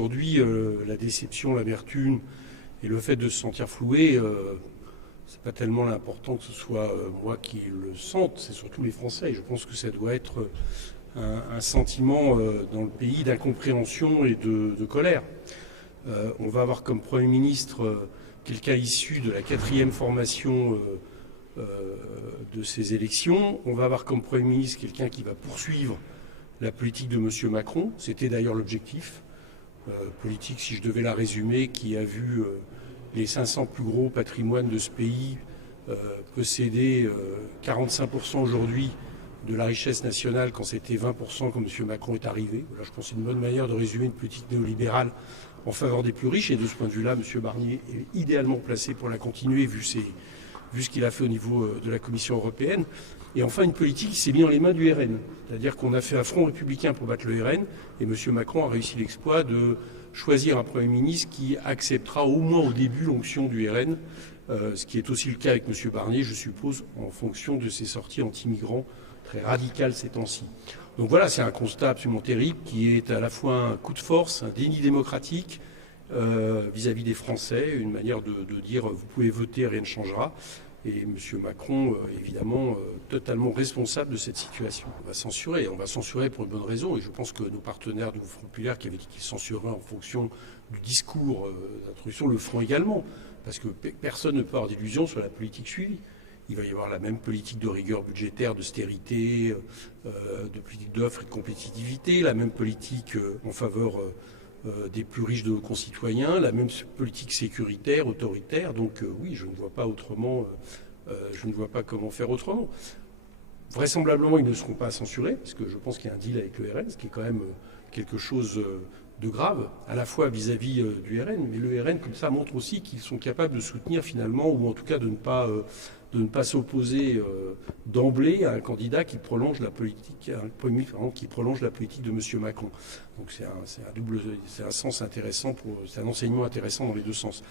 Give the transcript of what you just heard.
aujourd'hui, la déception, l'amertume et le fait de se sentir floué, c'est pas tellement l'important que ce soit moi qui le sente, c'est surtout les Français. Et je pense que ça doit être un sentiment dans le pays d'incompréhension et de colère. On va avoir comme Premier ministre quelqu'un issu de la 4e formation de ces élections. On va avoir comme Premier ministre quelqu'un qui va poursuivre la politique de M. Macron. C'était d'ailleurs l'objectif. Politique, si je devais la résumer, qui a vu les 500 plus gros patrimoines de ce pays posséder 45% aujourd'hui de la richesse nationale quand c'était 20% quand M. Macron est arrivé. Voilà, je pense que c'est une bonne manière de résumer une politique néolibérale en faveur des plus riches. Et de ce point de vue-là, M. Barnier est idéalement placé pour la continuer, vu ce qu'il a fait au niveau de la Commission européenne. Et enfin, une politique qui s'est mise dans les mains du RN. C'est-à-dire qu'on a fait un front républicain pour battre le RN, et M. Macron a réussi l'exploit de choisir un Premier ministre qui acceptera au moins au début l'onction du RN, ce qui est aussi le cas avec M. Barnier, je suppose, en fonction de ses sorties anti-migrants très radicales ces temps-ci. Donc voilà, c'est un constat absolument terrible qui est à la fois un coup de force, un déni démocratique vis-à-vis des Français, une manière de dire vous pouvez voter, rien ne changera. Et M. Macron, évidemment, totalement responsable de cette situation. On va censurer pour une bonne raison, et je pense que nos partenaires du Front populaire qui avaient dit qu'ils censureraient en fonction du discours d'introduction le feront également, parce que personne ne peut avoir d'illusion sur la politique suivie. Il va y avoir la même politique de rigueur budgétaire, d'austérité, de politique d'offre et de compétitivité, la même politique en faveur des plus riches de nos concitoyens, la même politique sécuritaire, autoritaire. Donc oui, je ne vois pas autrement, je ne vois pas comment faire autrement. Vraisemblablement, ils ne seront pas censurés, parce que je pense qu'il y a un deal avec le RN, ce qui est quand même quelque chose de grave, à la fois vis-à-vis du RN, mais le RN, comme ça, montre aussi qu'ils sont capables de soutenir finalement, ou en tout cas de ne pas s'opposer d'emblée à un candidat qui prolonge la politique, qui prolonge la politique de M. Macron. Donc c'est un sens intéressant, c'est un enseignement intéressant dans les deux sens.